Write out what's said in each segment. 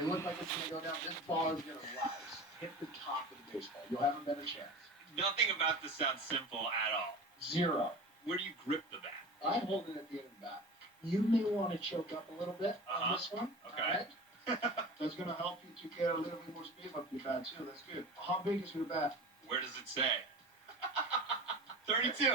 may look like it's going to go down. This ball is going to rise. Hit the top of the baseball. You'll have a better chance. Nothing about this sounds simple at all. Zero. Where do you grip the bat? I hold it at the end of the bat. You may want to choke up a little bit on this one. Okay. All right? That's going to help you to get a little bit more speed up your bat, too. That's good. How big is your bat? Where does it say? 32.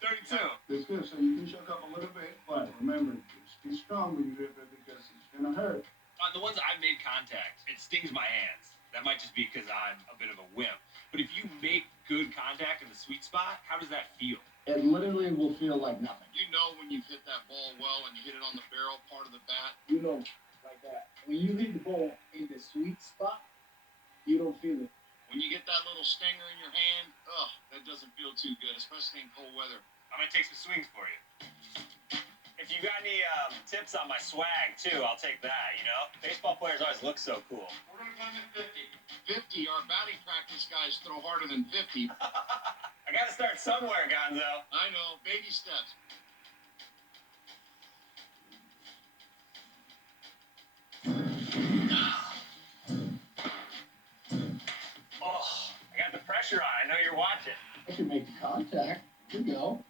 32. That's good. So you can choke up a little bit, but remember, just be strong when you grip it because it's going to hurt. On the ones I've made contact, it stings my hands. That might just be because I'm a bit of a wimp. But if you make good contact in the sweet spot, how does that feel? It literally will feel like nothing. You know when you've hit that ball well and you hit it on the barrel part of the bat. You know, like that. When you hit the ball in the sweet spot, you don't feel it. When you get that little stinger in your hand, that doesn't feel too good, especially in cold weather. I'm going to take some swings for you. If you got any tips on my swag, too, I'll take that, you know? Baseball players always look so cool. We're going to come in 50. 50, our batting practice guys throw harder than 50. I got to start somewhere, Gonzo. I know, baby steps. Oh, I got the pressure on. I know you're watching. I can make the contact. Here we go.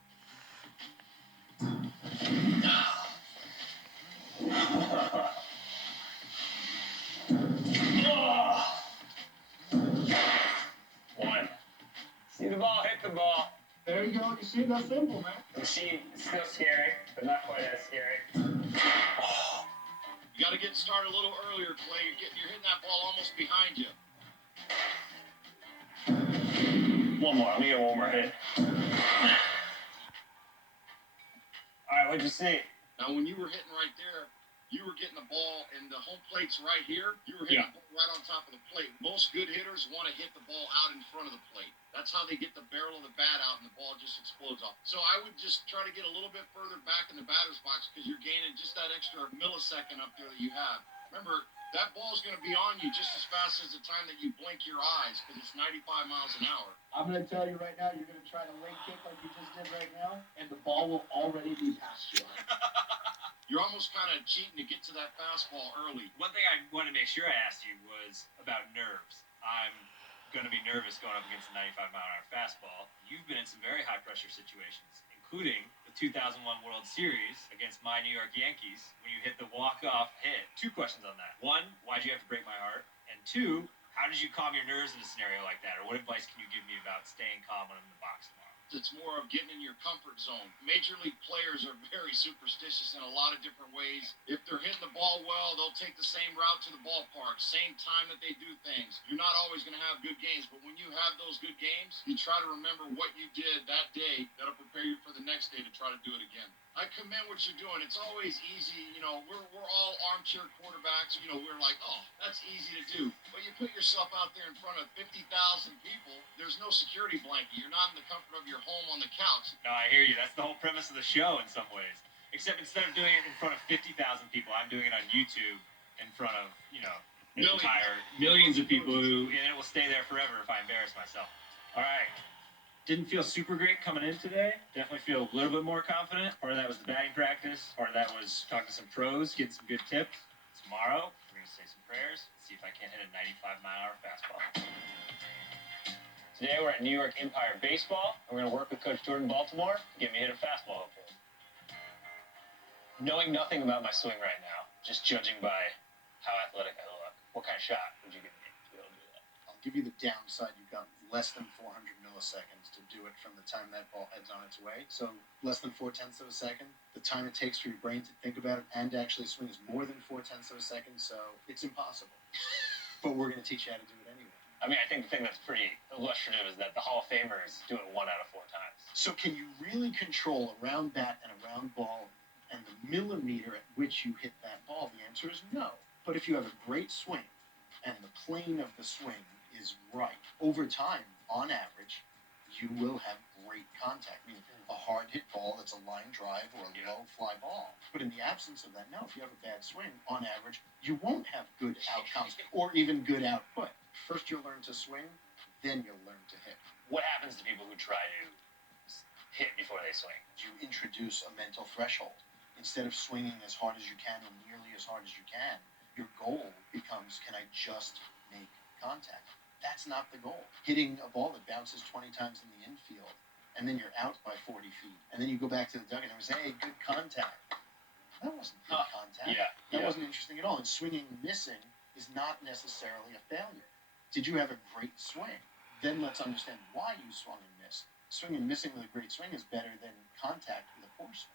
One. See the ball, hit the ball. There you go. You see, that's simple, man. The machine is still scary, but not quite as scary. You got to get started a little earlier, Clay. You're hitting that ball almost behind you. One more. Let me get one more hit. All right, what'd you see? Now, when you were hitting right there, you were getting the ball, and the home plate's right here. You were hitting the ball right on top of the plate. Most good hitters want to hit the ball out in front of the plate. That's how they get the barrel of the bat out, and the ball just explodes off. So I would just try to get a little bit further back in the batter's box because you're gaining just that extra millisecond up there that you have. Remember, that ball's going to be on you just as fast as the time that you blink your eyes because it's 95 miles an hour. I'm going to tell you right now, you're going to try to leg kick like you just did right now, and the ball will already be past you. You're almost kind of cheating to get to that fastball early. One thing I wanted to make sure I asked you was about nerves. I'm going to be nervous going up against a 95-mile-an-hour fastball. You've been in some very high-pressure situations, including the 2001 World Series against my New York Yankees when you hit the walk-off hit. Two questions on that. One, why'd you have to break my heart? And two, how did you calm your nerves in a scenario like that? Or what advice can you give me about staying calm when I'm in the box tomorrow? It's more of getting in your comfort zone. Major league players are very superstitious in a lot of different ways. If they're hitting the ball well, they'll take the same route to the ballpark, same time that they do things. You're not always going to have good games, but when you have those good games, you try to remember what you did that day that'll prepare you for the next day to try to do it again. I commend what you're doing. It's always easy. You know, we're all armchair quarterbacks. You know, we're like, oh, that's easy to do. But you put yourself out there in front of 50,000 people, there's no security blanket. You're not in the comfort of your home on the couch. No, I hear you. That's the whole premise of the show in some ways. Except instead of doing it in front of 50,000 people, I'm doing it on YouTube in front of, millions of people and it will stay there forever if I embarrass myself. All right. Didn't feel super great coming in today. Definitely feel a little bit more confident. Part of that was the batting practice. Part of that was talking to some pros, getting some good tips. Tomorrow, we're going to say some prayers, see if I can't hit a 95-mile-an-hour fastball. Today, we're at New York Empire Baseball. We're going to work with Coach Jordan Baltimore to get me to hit a fastball. Knowing nothing about my swing right now, just judging by how athletic I look, what kind of shot would you give me to be able to do that? I'll give you the downside. You've got less than 400 milliseconds to do it from the time that ball heads on its way. So less than 0.4 of a second. The time it takes for your brain to think about it and actually swing is more than 0.4 of a second. So it's impossible. But we're going to teach you how to do it anyway. I mean, I think the thing that's pretty illustrative is that the Hall of Famers do it 1 out of 4 times. So can you really control a round bat and a round ball and the millimeter at which you hit that ball? The answer is no. But if you have a great swing and the plane of the swing is right, over time, on average, you will have great contact. I mean, a hard hit ball that's a line drive or a low fly ball. But in the absence of that, no, if you have a bad swing, on average, you won't have good outcomes or even good output. First you'll learn to swing, then you'll learn to hit. What happens to people who try to hit before they swing? You introduce a mental threshold. Instead of swinging as hard as you can or nearly as hard as you can, your goal becomes becomes, can I just make contact? That's not the goal. Hitting a ball that bounces 20 times in the infield, and then you're out by 40 feet, and then you go back to the dugout and say, hey, good contact. That wasn't good contact. That wasn't interesting at all. And swinging and missing is not necessarily a failure. Did you have a great swing? Then let's understand why you swung and missed. Swinging and missing with a great swing is better than contact with a poor swing.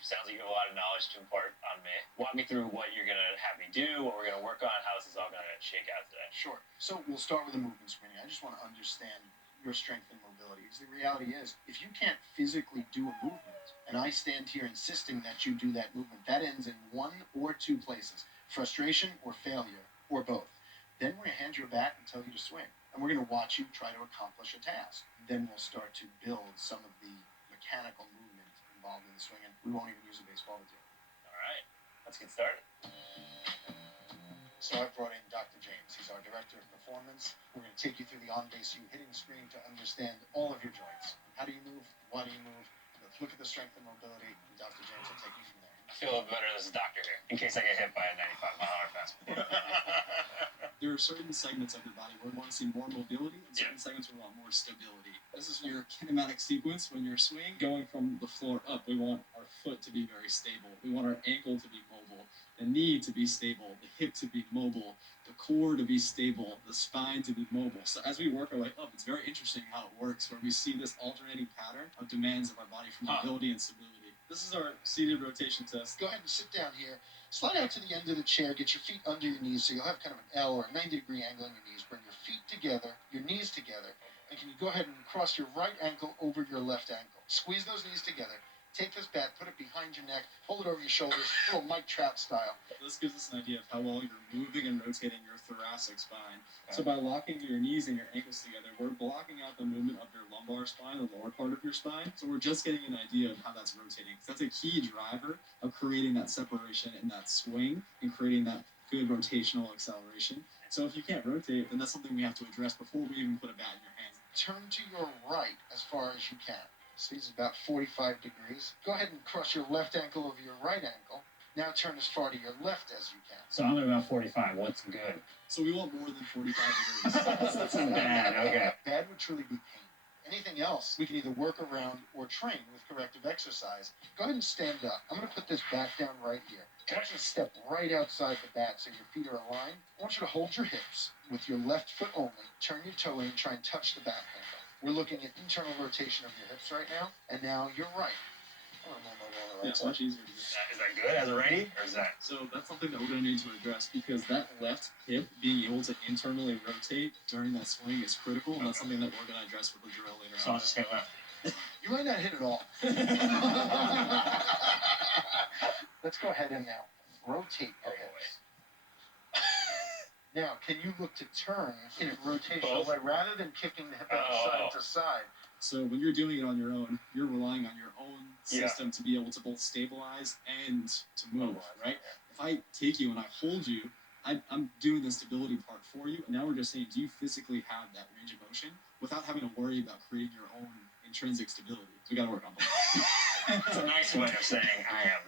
Sounds like you have a lot of knowledge to impart on me. Walk me through what you're gonna have me do, what we're gonna work on, how this is all gonna shake out today. Sure. So we'll start with the movement screening. I just want to understand your strength and mobility. Because the reality is, if you can't physically do a movement, and I stand here insisting that you do that movement, that ends in one or two places: frustration or failure, or both. Then we're going to hand you a bat and tell you to swing. And we're going to watch you try to accomplish a task. Then we'll start to build some of the mechanical movement involved in the swing, and we won't even use a baseball to do it. All right, let's get started. So I brought in Dr. James. He's our director of performance. We're going to take you through the on-base U hitting screen to understand all of your joints. How do you move? Why do you move? Let's look at the strength and mobility, and Dr. James will take you from there. I feel a little better as a doctor here, in case I get hit by a 95-mile-an-hour fastball. There are certain segments of your body where we want to see more mobility and certain segments where we want more stability. This is your kinematic sequence when you're swinging. Going from the floor up, we want our foot to be very stable. We want our ankle to be mobile, the knee to be stable, the hip to be mobile, the core to be stable, the spine to be mobile. So as we work our way up, it's very interesting how it works, where we see this alternating pattern of demands of our body for mobility and stability. This is our seated rotation test. Go ahead and sit down here. Slide out to the end of the chair. Get your feet under your knees so you'll have kind of an L or a 90-degree angle on your knees. Bring your feet together, your knees together. And can you go ahead and cross your right ankle over your left ankle? Squeeze those knees together. Take this bat, put it behind your neck, hold it over your shoulders, little Mike Trout style. This gives us an idea of how well you're moving and rotating your thoracic spine. So by locking your knees and your ankles together, we're blocking out the movement of your lumbar spine, the lower part of your spine. So we're just getting an idea of how that's rotating. That's a key driver of creating that separation and that swing and creating that good rotational acceleration. So if you can't rotate, then that's something we have to address before we even put a bat in your hands. Turn to your right as far as you can. So he's about 45 degrees. Go ahead and cross your left ankle over your right ankle. Now turn as far to your left as you can. So I'm at about 45. What's good? So we want more than 45 degrees. That's bad. Okay. Bad would truly be pain. Anything else, we can either work around or train with corrective exercise. Go ahead and stand up. I'm going to put this bat down right here. I want you to step right outside the bat so your feet are aligned. I want you to hold your hips with your left foot only. Turn your toe in and try and touch the bat handle. We're looking at internal rotation of your hips right now, and now you're right. Oh, no, Yeah, it's much easier to do. Is that good as a righty, or is that? So that's something that we're going to need to address because that left hip being able to internally rotate during that swing is critical, and that's something that we're going to address with the drill later So I'll on. just hit left. You might not hit it all. Let's go ahead and now rotate your hips. Now, can you look to turn in a rotational Both? way rather than kicking the hip out side to side? So when you're doing it on your own, you're relying on your own Yeah. system to be able to both stabilize and to move, right? If I take you and I hold you, I'm doing the stability part for you, and now we're just saying, do you physically have that range of motion without having to worry about creating your own intrinsic stability? So we got to work on both. It's a nice way of saying I am.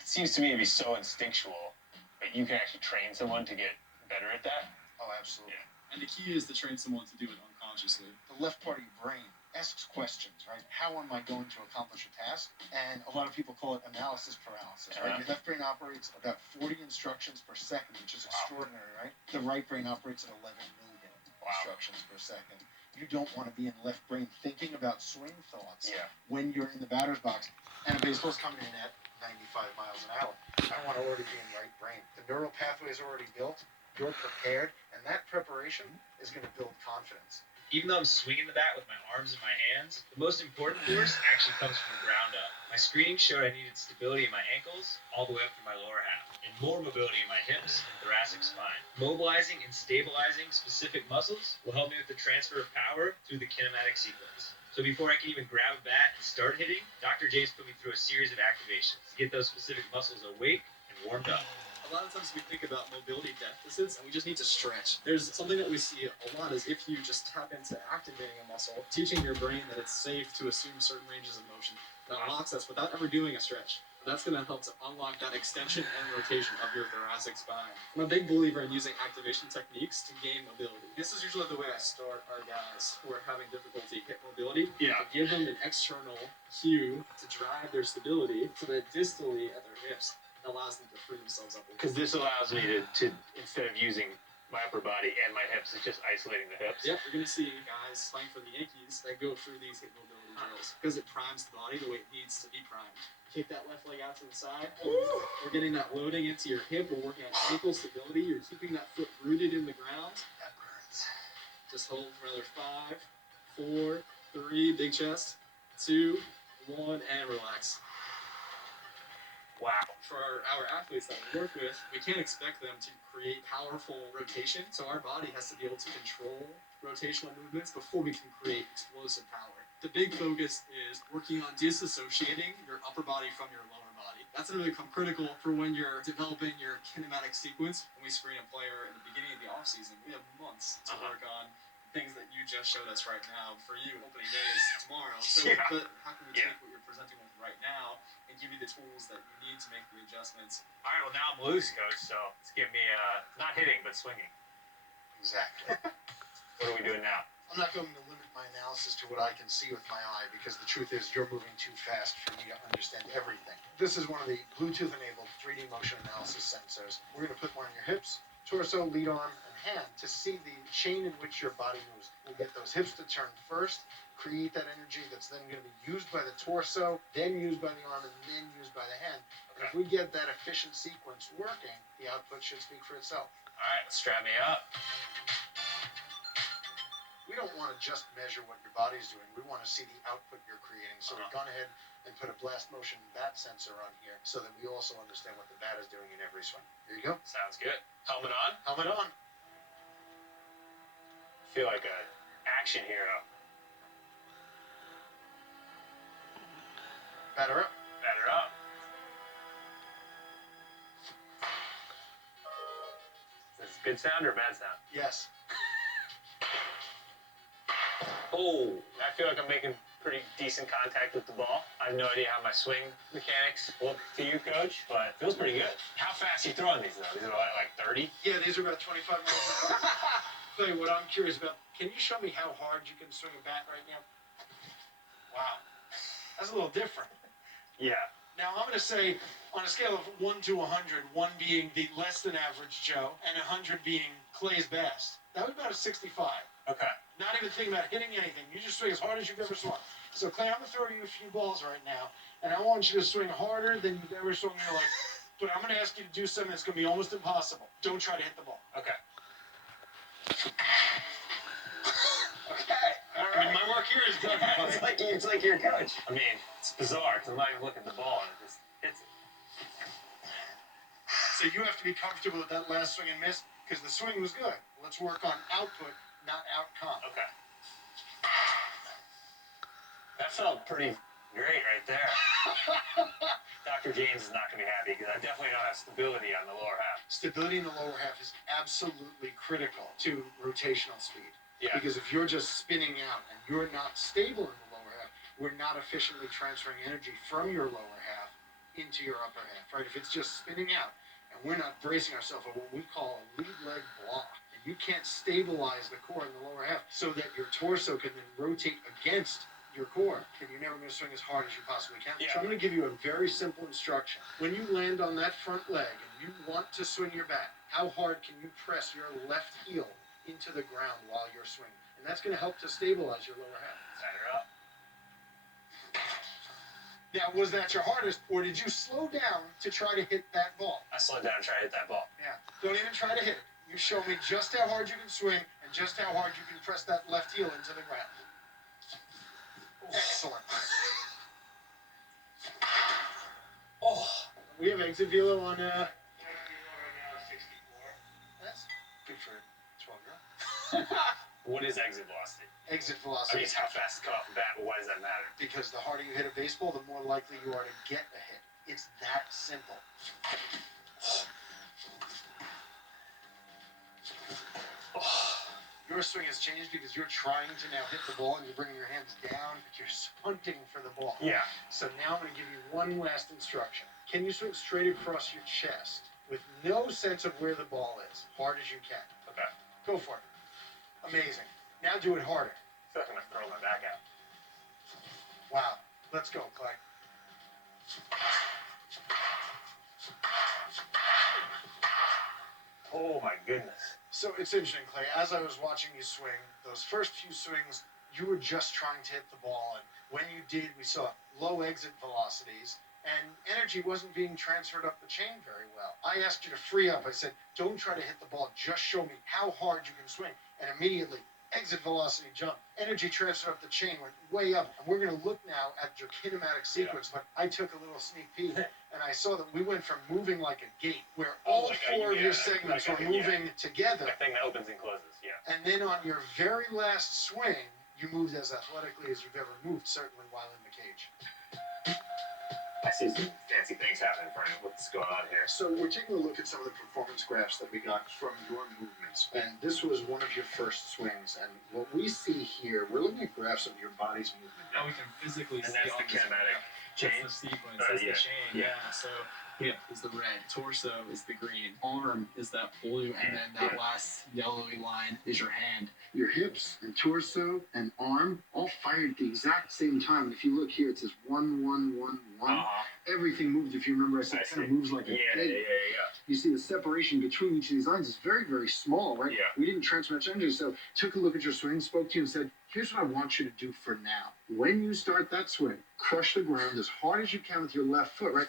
It seems to me to be so instinctual, but you can actually train someone to get better at that. Oh, absolutely. And the key is to train someone to do it unconsciously. The left part of your brain asks questions, right? How am I going to accomplish a task? And a lot of people call it analysis paralysis, right? Your left brain operates about 40 instructions per second, which is extraordinary, right? The right brain operates at 11 million instructions per second. You don't want to be in left brain thinking about swing thoughts when you're in the batter's box and a baseball's coming in at 95 miles an hour. I want to already be in right brain. The neural pathway is already built. You're prepared, and that preparation is going to build confidence. Even though I'm swinging the bat with my arms and my hands, the most important force actually comes from the ground up. My screening showed I needed stability in my ankles all the way up through my lower half, and more mobility in my hips and thoracic spine. Mobilizing and stabilizing specific muscles will help me with the transfer of power through the kinematic sequence. So before I can even grab a bat and start hitting, Dr. James put me through a series of activations to get those specific muscles awake and warmed up. A lot of times we think about mobility deficits and we just need to stretch. There's something that we see a lot is if you just tap into activating a muscle, teaching your brain that it's safe to assume certain ranges of motion. That unlocks us without ever doing a stretch. That's going to help to unlock that extension and rotation of your thoracic spine. I'm a big believer in using activation techniques to gain mobility. This is usually the way I start our guys who are having difficulty hip mobility. Yeah. To give them an external cue to drive their stability so that distally at their hips allows them to free themselves up. Because this allows me to instead of using my upper body and my hips, it's just isolating the hips. Yep, you're going to see guys playing for the Yankees that go through these hip mobility drills because it primes the body the way it needs to be primed. Kick that left leg out to the side. We're getting that loading into your hip. We're working on ankle stability. You're keeping that foot rooted in the ground. That burns. Just hold for another 5, 4, 3, big chest, 2, 1, and relax. Wow. For our athletes that we work with, we can't expect them to create powerful rotation, so our body has to be able to control rotational movements before we can create explosive power. The big focus is working on disassociating your upper body from your lower body. That's going to become critical for when you're developing your kinematic sequence. When we screen a player in the beginning of the offseason, we have months to work on things that you just showed us right now. For you, opening days tomorrow. So but how can we take what you're presenting with right now and give you the tools that you need to make the adjustments? All right, well, now I'm loose, coach, so let's give me not hitting, but swinging. Exactly. What are we doing now? I'm not going to limit my analysis to what I can see with my eye because the truth is you're moving too fast for me to understand everything. This is one of the Bluetooth-enabled 3D motion analysis sensors. We're going to put one on your hips, torso, lead arm, and hand to see the chain in which your body moves. We'll get those hips to turn first, create that energy that's then going to be used by the torso, then used by the arm, and then used by the hand. And if we get that efficient sequence working, the output should speak for itself. All right, strap me up. We don't want to just measure what your body's doing. We want to see the output you're creating. So we've gone ahead and put a blast motion bat sensor on here so that we also understand what the bat is doing in every swing. Here you go. Sounds good. Helmet on. Helmet on. Feel like a action hero. Batter up. Batter up. Is this good sound or bad sound? Yes. Oh, I feel like I'm making pretty decent contact with the ball. I have no idea how my swing mechanics look to you, coach, but it feels pretty good. How fast are you throwing these, though? These are like 30? Yeah, these are about 25 miles an hour. Tell you what I'm curious about. Can you show me how hard you can swing a bat right now? Wow. That's a little different. Yeah. Now, I'm going to say, on a scale of 1 to 100, 1 being the less than average Joe, and 100 being Clay's best, that was about a 65. Okay. Not even thinking about hitting anything. You just swing as hard as you've ever swung. So, Clay, I'm going to throw you a few balls right now, and I want you to swing harder than you've ever swung in your life. But I'm going to ask you to do something that's going to be almost impossible. Don't try to hit the ball. Okay. Okay. All right. I mean, my work here is done. it's like your coach. I mean, it's bizarre because I'm not even looking at the ball and it just hits it. So you have to be comfortable with that last swing and miss because the swing was good. Let's work on output, not outcome. Okay. That felt pretty great right there. Dr. James is not going to be happy because I definitely don't have stability on the lower half. Stability in the lower half is absolutely critical to rotational speed. Yeah. Because if you're just spinning out and you're not stable in the lower half, we're not efficiently transferring energy from your lower half into your upper half, right? If it's just spinning out and we're not bracing ourselves on what we call a lead leg block, and you can't stabilize the core in the lower half so that your torso can then rotate against your core, then you're never going to swing as hard as you possibly can. Yeah. So I'm going to give you a very simple instruction. When you land on that front leg and you want to swing your bat, how hard can you press your left heel into the ground while you're swinging? And that's going to help to stabilize your lower half. Batter up. Now, was that your hardest, or did you slow down to try to hit that ball? I slowed down and tried to hit that ball. Yeah. Don't even try to hit it. You show me just how hard you can swing and just how hard you can press that left heel into the ground. Excellent. Oh. We have exit velo on, that's good for a 12-year-old. What is exit velocity? Exit I velocity. mean, it's how fast to cut off the bat, but why does that matter? Because the harder you hit a baseball, the more likely you are to get a hit. It's that simple. Oh. Your Your swing has changed because you're trying to now hit the ball and you're bringing your hands down, but you're hunting for the ball. Yeah. So now I'm going to give you one last instruction. Can you swing straight across your chest with no sense of where the ball is, hard as you can? Okay. Go for it. Amazing. Now do it harder. So I'm gonna throw my back out. Wow. Let's go, Clay. Oh my goodness. So it's interesting, Clay. As I was watching you swing, those first few swings, you were just trying to hit the ball. And when you did, we saw low exit velocities. And energy wasn't being transferred up the chain very well. I asked you to free up. I said, don't try to hit the ball. Just show me how hard you can swing. And immediately, exit velocity jump. Energy transfer up the chain went way up. And we're going to look now at your kinematic sequence. But I took a little sneak peek, and I saw that we went from moving like a gate, where all four of your segments were moving together. The thing that opens and closes, yeah. And then on your very last swing, you moved as athletically as you've ever moved, certainly while in the cage. I see some fancy things happening, Brian. What's going on here? So we're taking a look at some of the performance graphs that we got from your movements. And this was one of your first swings. And what we see here, we're looking at graphs of your body's movement. Now we can physically And see that's all the this- kinematic chain. That's the sequence. Oh, That's yeah. the chain. Yeah. Yeah. So hip is the red, torso is the green, arm is that blue, and then that last yellowy line is your hand. Your hips and torso and arm all fired at the exact same time. And if you look here, it says 1, 1, 1, 1. Everything moved. If you remember, I said it kind of moves like a gate. You see the separation between each of these lines is very, very small, right? Yeah. We didn't transfer much energy. So took a look at your swing, spoke to you and said, here's what I want you to do for now. When you start that swing, crush the ground as hard as you can with your left foot, right?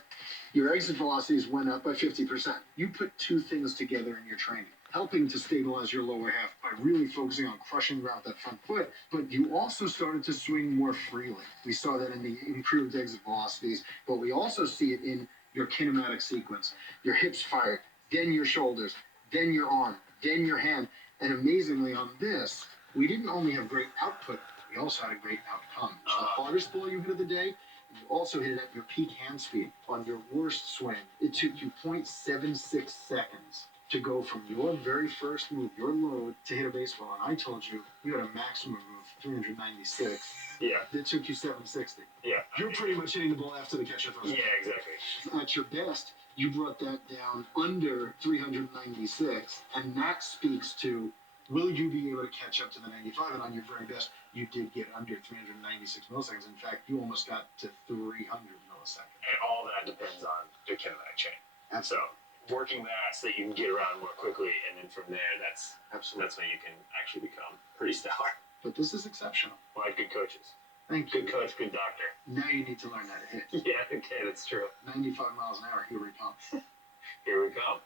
Your exit velocities went up by 50%. You put two things together in your training, helping to stabilize your lower half by really focusing on crushing ground with that front foot, but you also started to swing more freely. We saw that in the improved exit velocities, but we also see it in your kinematic sequence. Your hips fired, then your shoulders, then your arm, then your hand, and amazingly on this, we didn't only have great output, we also had a great outcome. It's the hardest ball you hit of the day. You also hit it at your peak hand speed. On your worst swing, it took you 0.76 seconds to go from your very first move, your load, to hit a baseball. And I told you, you had a maximum of 396. Yeah. It took you 760. Yeah. You're pretty much hitting the ball after the catcher throws it. Yeah, exactly. At your best, you brought that down under 396. And that speaks to, will you be able to catch up to the 95? And on your very best, you did get under 396 milliseconds. In fact, you almost got to 300 milliseconds. And all that depends on the kinematic chain. And So working that so that you can get around more quickly, and then from there, that's absolutely. when you can actually become pretty stellar. But this is exceptional. Well, I have good coaches. Thank you. Good coach, good doctor. Now you need to learn how to hit. Yeah, okay, that's true. 95 miles an hour, here we come. Here we come.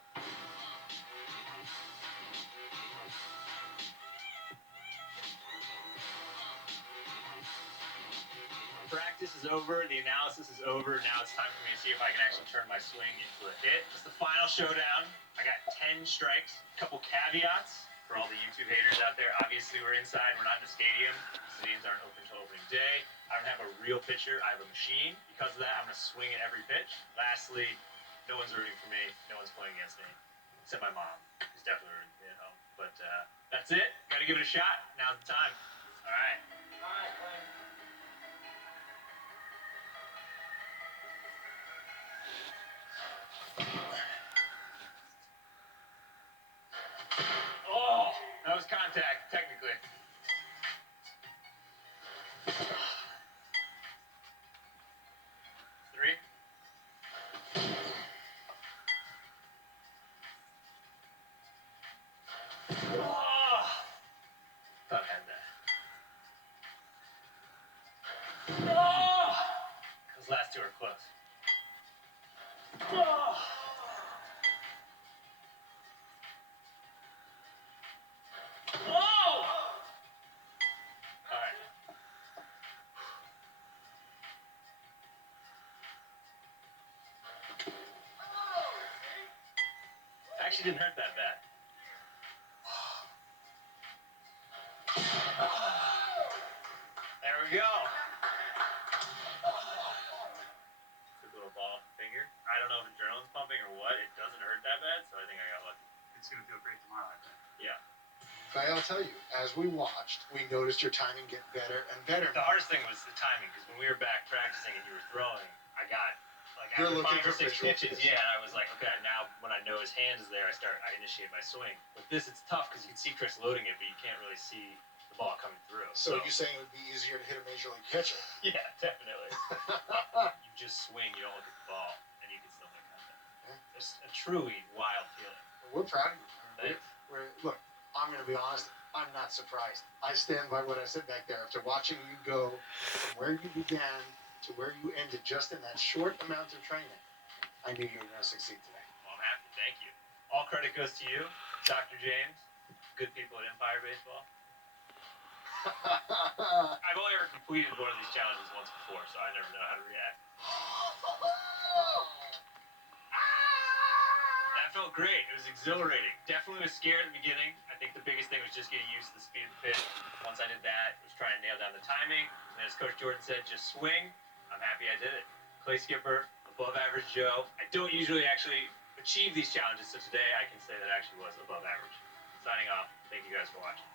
Practice is over, the analysis is over. Now it's time for me to see if I can actually turn my swing into a hit. It's the final showdown. I got 10 strikes, a couple caveats for all the YouTube haters out there. Obviously, we're inside, we're not in a stadium. Stadiums aren't open until opening day. I don't have a real pitcher, I have a machine. Because of that, I'm going to swing at every pitch. Lastly, no one's rooting for me, no one's playing against me, except my mom, who's definitely rooting for me at home. But that's it. Gotta give it a shot. Now's the time. All right. Oh, that was contact, technically. Three. Oh, thought I had that. Oh, those last two are close. Oh. Oh! All right. Actually didn't hurt that bad. There we go. Took a little ball off the finger. I don't know if adrenaline's pumping or what. It doesn't hurt that bad, so I think I got lucky. It's gonna feel great tomorrow, I think. Yeah. But I'll tell you, as we watched, we noticed your timing get better and better. The hardest thing was the timing, because when we were back practicing and you were throwing, I got like You're after looking 5 or for 6 visual pitches, cues. yeah, and I was like, okay, now when I know his hand is there, I initiate my swing. With this, it's tough because you can see Chris loading it, but you can't really see the ball coming through. So you're saying it would be easier to hit a major league pitcher? yeah, definitely. You just swing, you don't look at the ball, and you can still make contact. It's a truly wild feeling. We're proud of you. Thanks. Look, I'm going to be honest. I'm not surprised. I stand by what I said back there. After watching you go from where you began to where you ended just in that short amount of training, I knew you were going to succeed today. Well, I'm happy. Thank you. All credit goes to you, Dr. James, good people at Empire Baseball. I've only ever completed one of these challenges once before, so I never know how to react. That felt great. It was exhilarating. Definitely was scared at the beginning. I think the biggest thing was just getting used to the speed of the pitch. Once I did that, I was trying to nail down the timing. And as Coach Jordan said, just swing. I'm happy I did it. Clay Skipper, above average Joe. I don't usually actually achieve these challenges, so today I can say that I actually was above average. Signing off. Thank you guys for watching.